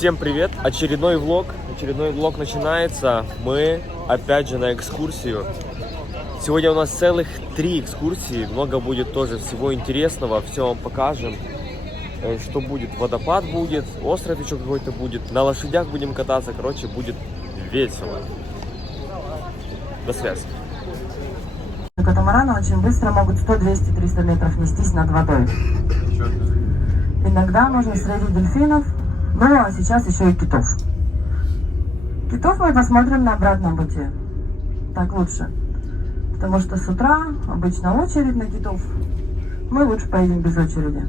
Всем привет! Очередной влог начинается. Мы опять же на экскурсию. Сегодня у нас целых 3 экскурсии. Много будет тоже всего интересного. Все вам покажем. Что будет? Водопад будет, остров еще какой-то будет. На лошадях будем кататься. Короче, будет весело. До связи. Катамараны очень быстро могут 100, 200, 300 метров нестись над водой. Иногда можно встретить дельфинов, ну а сейчас еще и китов. Китов мы посмотрим на обратном пути. Так лучше. Потому что с утра обычно очередь на китов. Мы лучше поедем без очереди.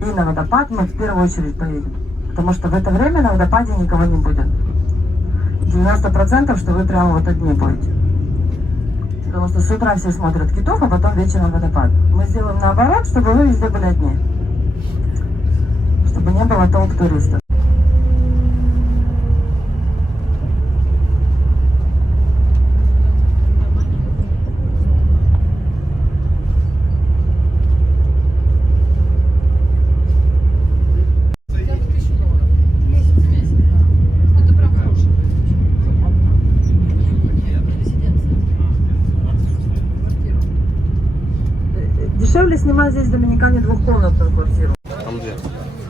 И на водопад мы в первую очередь поедем. Потому что в это время на водопаде никого не будет. 90%, что вы прямо вот одни будете. Потому что с утра все смотрят китов, а потом вечером водопад. Мы сделаем наоборот, чтобы вы везде были одни. Чтобы не было толп туристов. Дешевле снимать здесь в Доминикане двухкомнатную квартиру. Там где?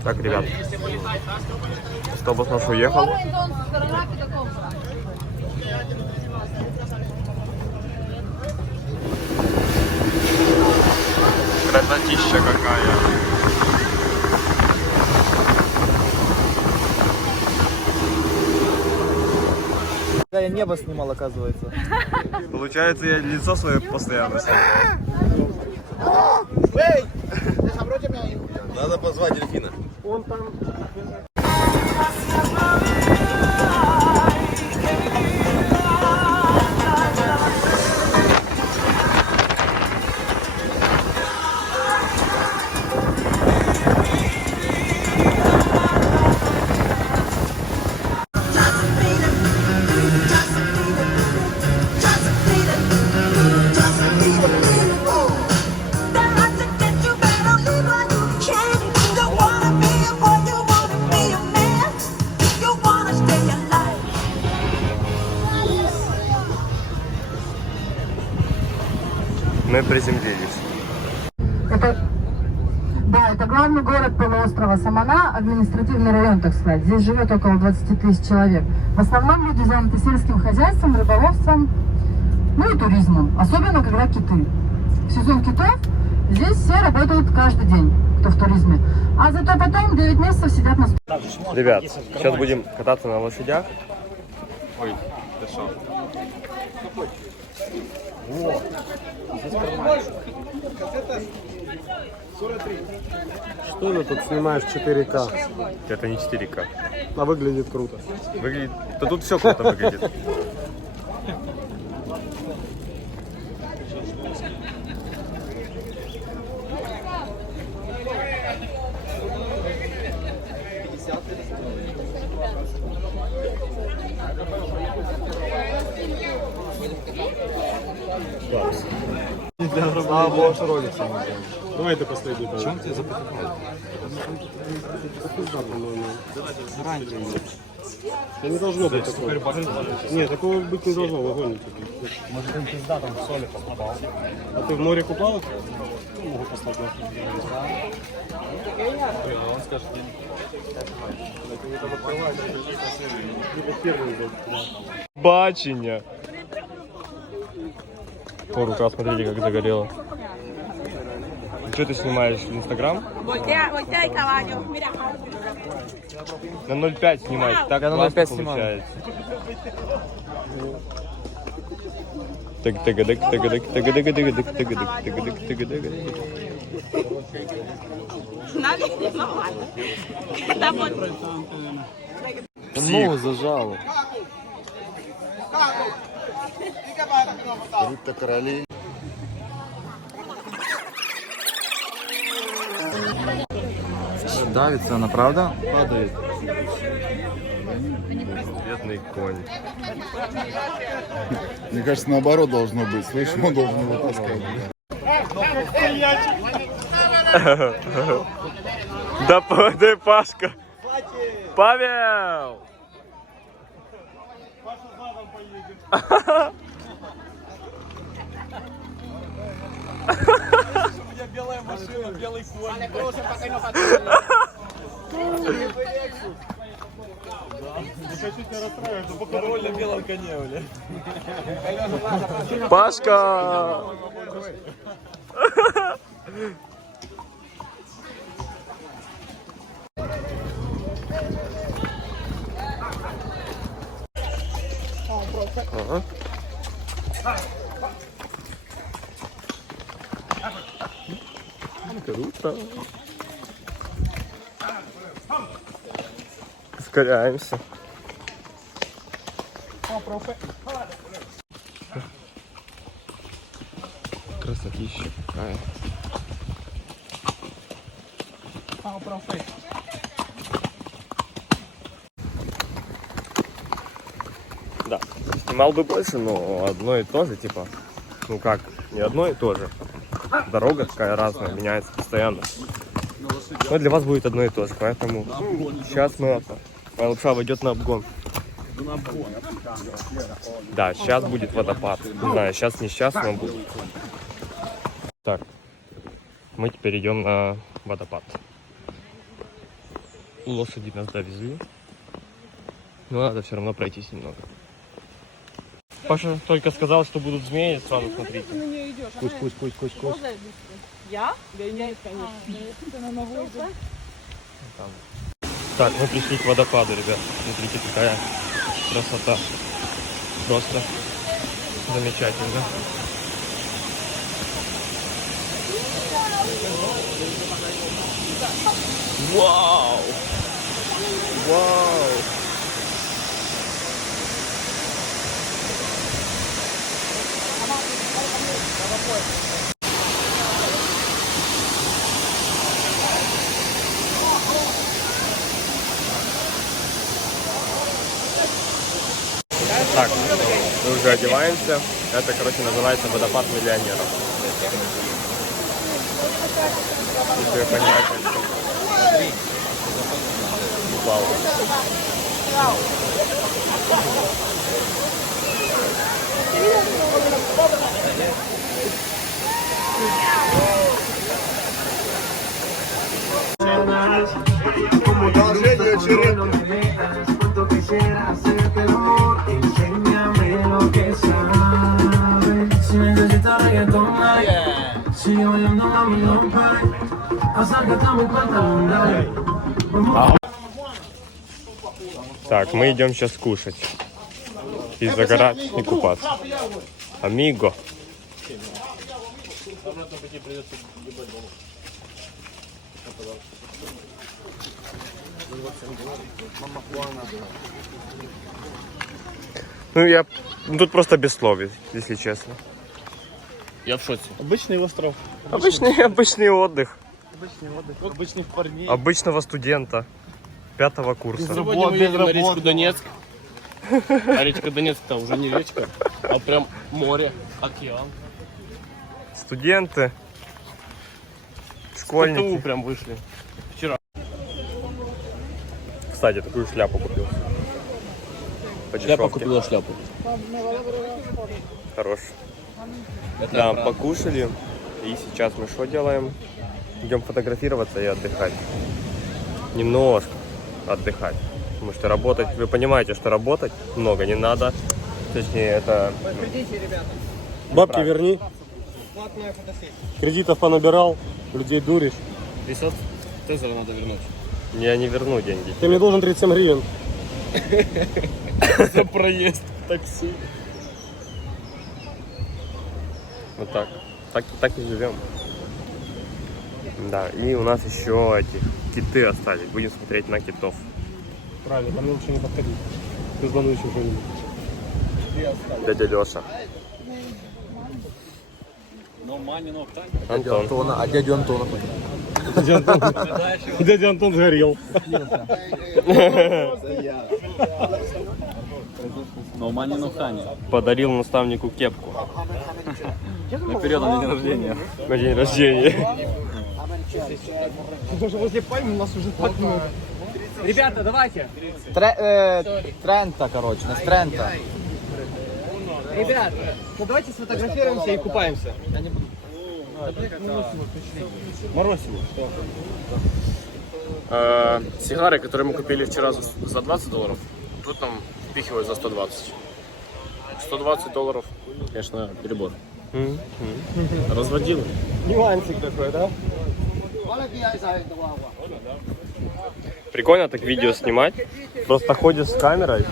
Так, ребят. Автобус наш уехал. Красотища какая. Да, я небо снимал, оказывается. Получается, я лицо свое постоянно снимаю. Надо позвать дельфина. Он там... Мы приземлились. Это главный город полуострова Самана, административный район, так сказать. Здесь живет около 20 тысяч человек. В основном люди заняты сельским хозяйством, рыболовством, ну и туризмом. Особенно, когда киты. В сезон китов здесь все работают каждый день, кто в туризме. А зато потом 9 месяцев сидят на стуле. Ребят, сейчас будем кататься на лошадях. Ой, ты что? Во! Здесь что ты тут снимаешь 4К? Это не 4К. А выглядит круто. Выглядит... Да тут все круто выглядит. А, вот ролик самый. Давай ты последний. Чем ты запятовал? Раньше нет. Это не должно быть такого. Нет, такого быть не должно в огонь. Может, он пизда там в соли попал. А ты в море купал? Могу послать. Он скажет, Бачення. О, рука, смотрите, как загорела. Что ты снимаешь в Инстаграм? Voltea el caballo, mira. На 0,5 снимай. Так Я на классно 0,5 снимаю. получается. Nadie se lo manda. Está por... Ногу зажало. Рыбка королей. Давится она, правда? Падает. Бедный конь. Мне кажется, наоборот должно быть. Слышишь, он должен его таскать. Да, Пашка. Павел! Белая машина, белый конь. Король на белом коне, бля. Пашка! Ага. Круто. Ускоряемся. Красотища какая. Да, снимал бы больше, но одно и то же, типа, ну как, не одно и то же. Дорога такая разная, меняется постоянно. Но для вас будет одно и то же, поэтому сейчас мы это. Лапша войдет на обгон. Да, сейчас будет водопад. Не знаю, сейчас не сейчас, но будет. Так, мы теперь идем на водопад. Лошади нас довезли. Но надо все равно пройтись немного. Паша только сказал, что будут змеи, сразу смотрите. Кусь. Я? Да нет, конечно. Так, мы пришли к водопаду, ребят. Смотрите, какая красота. Просто замечательно. Вау! Вау! Так, мы уже одеваемся. Это, короче, называется водопад миллионеров. Если вы понимаете, Вау. Продолжение через... Quisiera hacerte el amor, enséñame lo que sabes. Si necesitas reggaetón, sigue bailando, mami, no pares. Acércate a mi pantalón, dale. Так, мы идем сейчас кушать. И загорать, и купаться. Амиго. Ну, тут просто без слов, если честно. Я в шоке. Обычный остров. Обычный отдых. Обычных парней. Обычного студента 5-го курса. Сегодня мы едем на речку Донецк. А речка Донецк-то уже не речка, а прям море, океан. Студенты, ПТУ школьники. прям вышли. Вчера. Кстати, такую шляпу купил. По Шляпа дешевке. купила шляпу. Хорош. Это Да, правда. покушали. И сейчас мы что делаем? Идем фотографироваться и отдыхать. Немножко отдыхать. Потому что работать, вы понимаете, что работать много не надо. Точнее, это... Бабки верни. Кредитов понабирал, людей дуришь. 50 тезера надо вернуть. Я не верну деньги. Ты мне должен 37 гривен. За проезд такси. Вот так. Так и живем. Да, и у нас еще эти киты остались. Будем смотреть на китов. Правильно, там лучше не подходить. Пиздану еще что-нибудь. Дядя Леша. Но мани, но Антон. А дядю Антона? Дядя Антон сгорел. но мани, но хани. Подарил наставнику кепку Наперед на день рождения. на день рождения. Даже возле пальмы нас уже толкнули. Ребята, давайте. Трента, короче, не Трента. Ребят, ну давайте сфотографируемся и купаемся. Сигары, которые мы купили вчера за $20, тут нам впихивают за 120. $120, конечно, перебор. Разводил. Нюансик такой, да? Прикольно так видео снимать. Просто ходишь с камерой,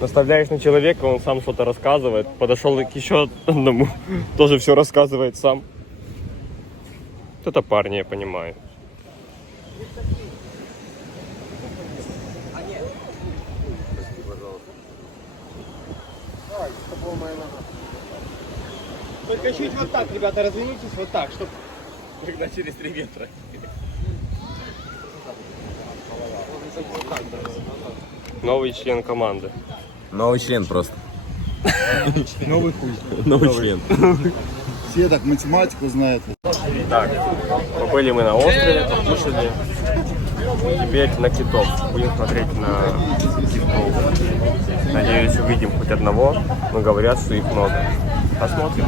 наставляешь на человека, он сам что-то рассказывает. Подошел к еще одному, тоже все рассказывает сам. Вот это парни, я понимаю. Только чуть вот так, ребята, развернитесь вот так, чтобы... Когда через 3 метра. Новый член команды. Новый член просто. Новый хуй. Новый член. Все так математику знают. Так, побыли мы на острове, покушали. Теперь на китов. Будем смотреть на китов. Надеюсь, увидим хоть одного, но говорят, что их много. Посмотрим.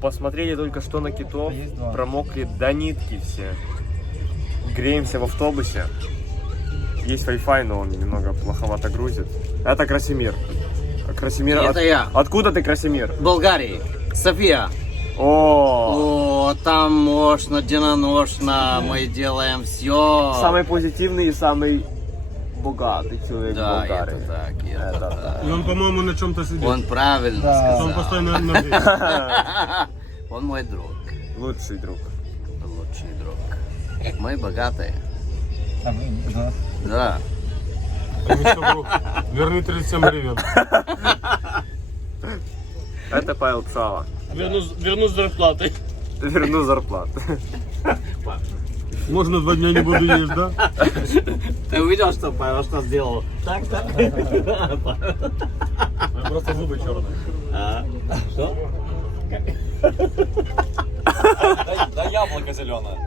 Посмотрели только что на китов, промокли до нитки все. Греемся в автобусе. Есть Wi-Fi, но он немного плоховато грузит. Это Красимир. Красимир, Это я. Откуда ты, Красимир? Болгарии. София. О, О, там можно, деноношно, мы делаем все. самый позитивный и самый богатый человек в Да, Болгарии. это так, это так. И он, по-моему, на чем-то сидит. Он правильно Он сказал. постоянно на ноге. Он мой друг. Лучший друг. Лучший друг. Мы богатые. Да. Верни 37 гривен. Это Павел Цава. Верну с зарплатой. Верну зарплату. Можно 2 дня не буду есть, да? Ты увидел, что Павел что сделал? Так. Просто зубы черные. Что? Да яблоко зеленое.